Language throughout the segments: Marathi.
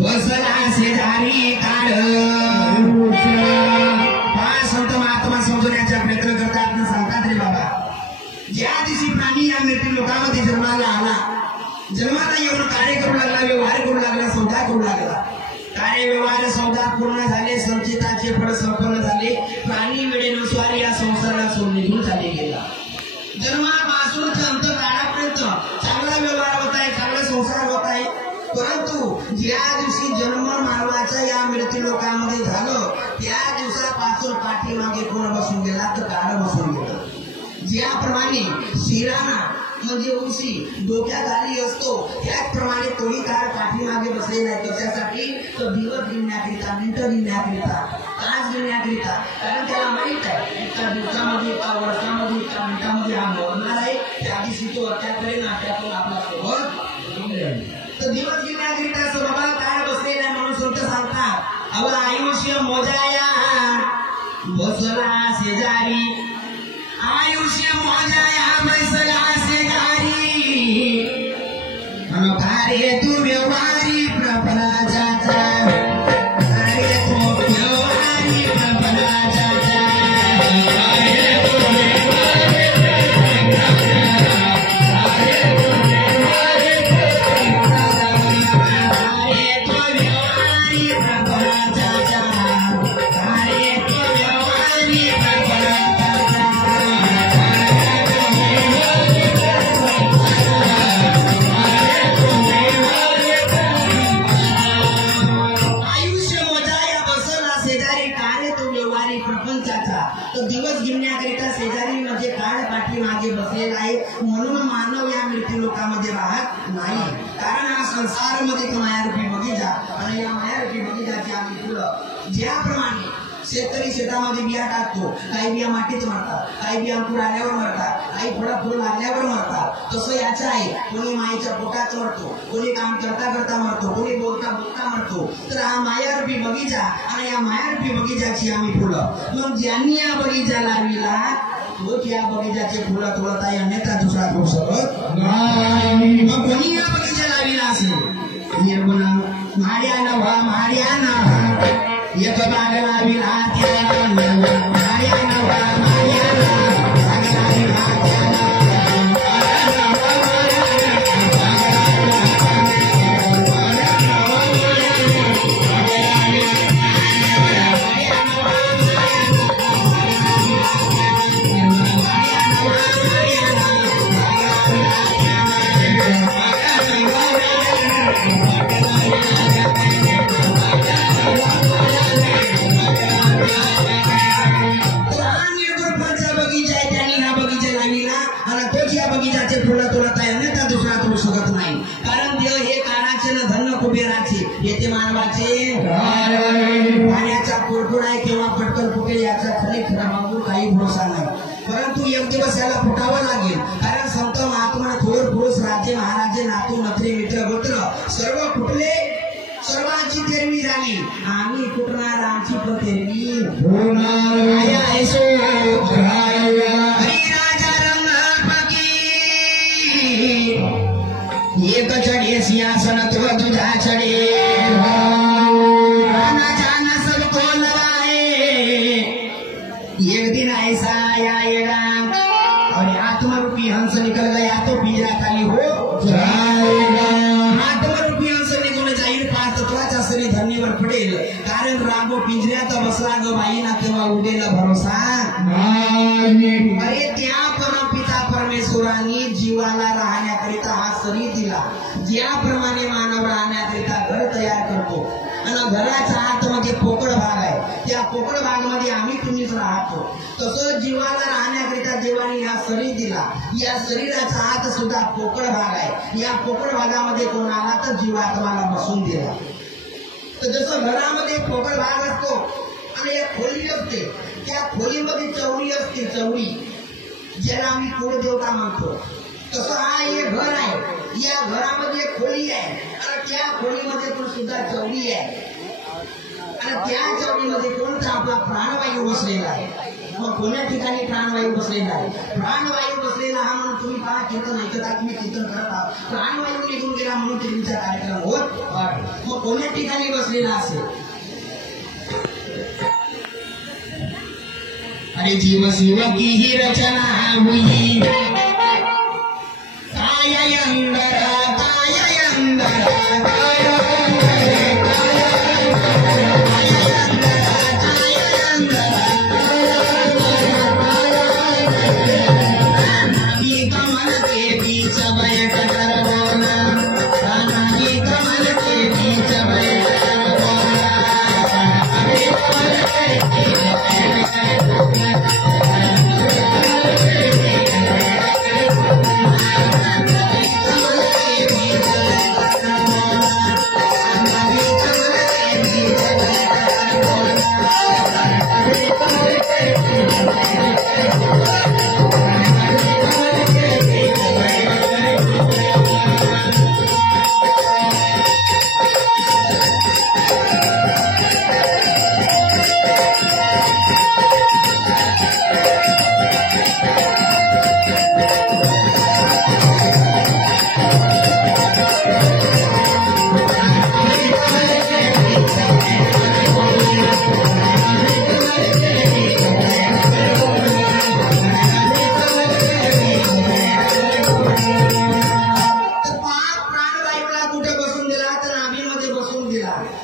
बसला शेजारी काळ संत महात्मा समजवण्याचा प्रयत्न करतात ना, सांगतात रे बाबा, ज्या दिवशी प्राणी या मृत्यू लोकांमध्ये जन्माला आला, जन्माला येऊन कार्य करू लागला, व्यवहार करू लागला, सौदा करू लागला, कार्य व्यवहार सौदा पूर्ण झाले, संचिताचे फळ संपन्न झाले, प्राणी वेळेनुसार या संसाराला सोडून निघून चाले गेला. जन्मापासून ते अंतकाळापर्यंत चांगला व्यवहार होत आहे, चांगला संसार होत आहे. परंतु ज्या दिवशी जन्म मानवाचा या मृत्यू लोकांमध्ये झालं, त्या दिवसापासून पाठीमागे कोण बसून गेला तर काळ बसून गेला. ज्याप्रमाणे शिराना म्हणजे उंची डोक्यात आली असतो, त्याचप्रमाणे तोही काळ पाठीमागे बसलेला आहे. त्याच्यासाठी तो दिवस गिरण्याकरिता, मिनिटं गिरण्याकरिता, तास गिरण्याकरिता, कारण त्याला माहित आहे एका दिवसामध्ये, एका वर्षामध्ये, एका मिनिटामध्ये हा मरणार आहे. त्या दिवशी तो अट्याकडे नाट्यातून आपला सोबत तर दिवस गिरण्याकरिता असं बाबा काळ बसलेला आहे. म्हणून संत सांगतात, अव आयुष्य मोजाया बसला शेजारी, आयुष्य मोजाया बसला शेजारी, कार्य तू व्यवहारी प्रपला जाता, कार्य तू व्यवहारी प्रपला जाता, कार्य तू व्यवहारी म्हणून मानव या मृत्यू लोकांमध्ये राहत नाही. कारण हा संसारामध्ये मायारूपी बगीचा आणि या मायारूपी बगीचाची आम्ही फुलं ज्याप्रमाणे शेतकरी शेतामध्ये बिया टाकतो, काही बिया मातीत मरतात, काही बिया अंकुर आल्यावर मरतात, काही फळं लागल्यावर मरतात, तसं याचं आहे. कोणी माईच्या पोटात मरतो, कोणी काम करता करता मरतो, कोणी बोलता बोलता मरतो. तर हा मायारूपी बगीचा आणि या मायारूपी बगीचाची आम्ही फुलं. मग ज्यांनी या बगीचा लावला तो या बगीचाचे फुलं तोडत आहे, अन्यथा दुसरा करू शकत नाही. मग कोणी या बगीचा लावला असेल, निर्गुण माड्या नव्हा माड्या ना एक बाग लाविला त्याला, माड्या नव्हा माड्या ना बाग लाविला त्याला, पाण्याचा कुरकुर आहे किंवा पटकन फुटेल याचा खरी खरा मागून काही भरोसा नाही. परंतु एक दिवस याला फुटावं लागेल. कारण संत महात्मा थोर पुरुष राजे महाराजे नातू नत्रे मित्र गोत्र सर्व फुटले, सर्वांची तेरवी झाली. आम्ही फुटणार, आमची पण तेरवी होणार. एक चढे सिंहासन तुझा चढे, एक दिन ऐसा आएगा और आत्मरूपी हंस निकल गया तो पिंजरा खाली हो जाएगा. आत्मरूपी हंस निघून जाईल, पाच तत्वाच्या सरी धरणीवर पडेल. कारण रागो पिंजऱ्यात बसला ग बाई ना, तेव्हा उडेला भरोसा. अरे त्या परमपिता परमेश्वरांनी जीवाला राहण्याकरिता हा शरीर दिला. ज्याप्रमाणे मानव राहण्याकरिता घर तयार करतो आणि घराचा आत म्हणजे पोकळ भाग आहे, त्या पोकळ भागामध्ये आम्ही तुम्हीच राहतो. तसं जीवाला राहण्याकरिता देवाने हा शरीर दिला. या शरीराचा आत सुद्धा पोकळ भाग आहे. या पोकळ भागामध्ये कोणाला तर जीवात्माला बसून दिला. तर जसं घरामध्ये पोकळ भाग असतो आणि एक खोली असते, त्या खोलीमध्ये चौरी असते, चौरी ज्याला आम्ही कुळदेवता म्हणतो. तसं हा एक घर आहे. या घरामध्ये एक खोली आहे आणि त्या खोलीमध्ये पण सुद्धा चौरी आहे आणि त्या चौरीमध्ये कोणता आपला प्राणवायू बसलेला आहे. मग कोण्या ठिकाणी प्राणवायू बसलेला आहे? प्राणवायू बसलेला हा म्हणून तुम्ही पहा कीर्तन ऐकता, तुम्ही कीर्तन करता, प्राणवायू निघून गेला म्हणून टीव्हीचा कार्यक्रम होत. मग कोण्या ठिकाणी बसलेला असेल? अरे जीव शिव की ही रचना हुई काय अंदर कमल के बीच बैठ कर बोला, कमल के बीच बैठ कर बोला,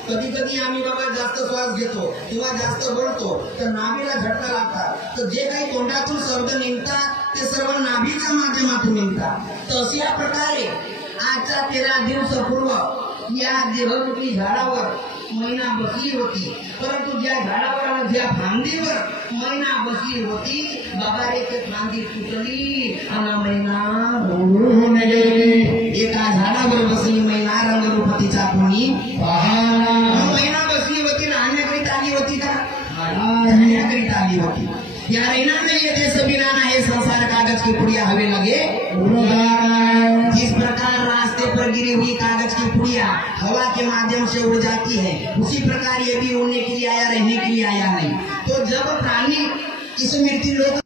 कधी कधी आम्ही बाबा जास्त श्वास घेतो किंवा जास्त बोलतो तर नाभीला झटका लागतात, तर जे काही तोंडातून शब्द निघतात ते सर्व नाभीच्या माध्यमातून निघतात. तर अशा प्रकारे आजच्या 13 दिवसापूर्व या देहरूपी झाडावर मैना बसली होती, परंतु ज्या झाडावर ज्या फांदीवर मैना बसली होती बाबा रे ते फांदी तुटली आणि मैना उडून गेली. एका झाडावर बसली मैना रंगरूपतीचा कोणी मैना बसली होती, राहण्याकरिता आली होती का? राहण्याकरिता आली होती. या रैना में ये देश बिराना है, संसार कागज की पुड़िया हवे लगे. जिस प्रकार रास्ते पर गिरी हुई कागज की पुड़िया हवा के माध्यम से उड़ जाती है, उसी प्रकार ये भी उड़ने के लिए आया, रहने के लिए आया नहीं. तो जब प्राणी इस मृत्यु लोक